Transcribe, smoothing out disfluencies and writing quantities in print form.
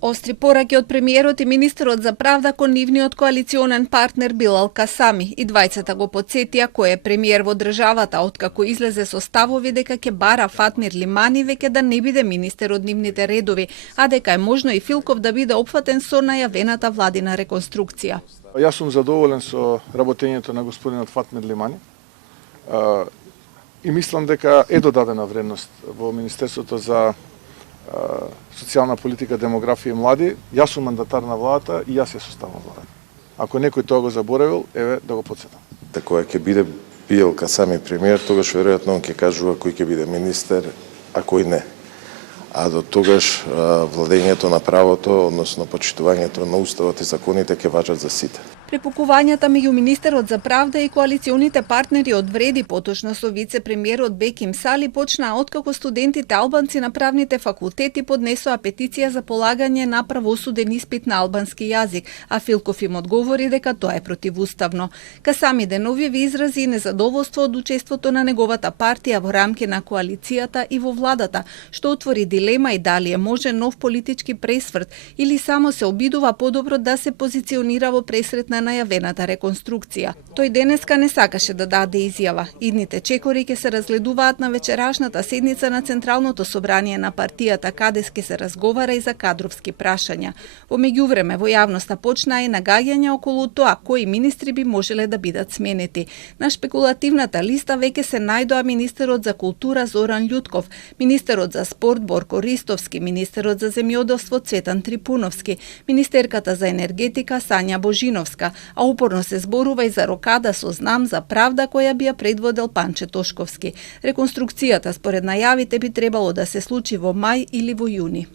Остри пораки од премиерот и министерот за правда кон нивниот коалиционен партнер Билал Касами. И двајцата го потсетија кој е премиер во државата, откако излезе со ставови дека ќе бара Фатмир Лимани веќе да не биде министер од нивните редови, а дека е можно и Филков да биде опфатен со најавената владина реконструкција. Јас сум задоволен со работењето на господинот Фатмир Лимани и мислам дека е додадена вредност во Министерството за социјална политика, демографија и млади. Јас сум мандатар на владата и јас ја составам владата. Ако некој тоа го заборавил, еве да го потсетам. Кога ќе биде Билал Касами премиер, тогаш веројатно он ќе кажува кој ќе биде министер, а кој не. А до тогаш владењето на правото, односно почитувањето на уставот и законите ќе важат за сите. Препукувањата меѓу министерот за правда и коалиционите партнери од вреди, поточно со вице-премиерот Беким Сали, почнаа откако студентите албанци на правните факултети поднесоа петиција за полагање на правосуден испит на албански јазик, а Филков им одговори дека тоа е противуставно. Касами деновиве изрази незадоволство од учеството на неговата партија во рамки на коалицијата и во владата, што отвори дилема и дали е може нов политички пресврт или само се обидува подобро да се позиционира во пресрет на најавената реконструкција. Тој денеска не сакаше да даде изјава. Идните чекори ќе се разгледуваат на вечерашната седница на Централното собрание на партијата, каде ќе се разговара и за кадровски прашања. Во меѓувреме во јавноста почнаа и нагаѓања околу тоа кои министри би можеле да бидат сменети. На шпекулативната листа веќе се најдоа министерот за култура Зоран Љутков, министерот за спорт Борко Ристовски, министерот за земјоделство Цветан Трипуновски, министерката за енергетика Сања Божиновска, а упорно се зборува и за рокада со знам за правда која би ја предводел Панче Тошковски. Реконструкцијата според најавите би требало да се случи во мај или во јуни.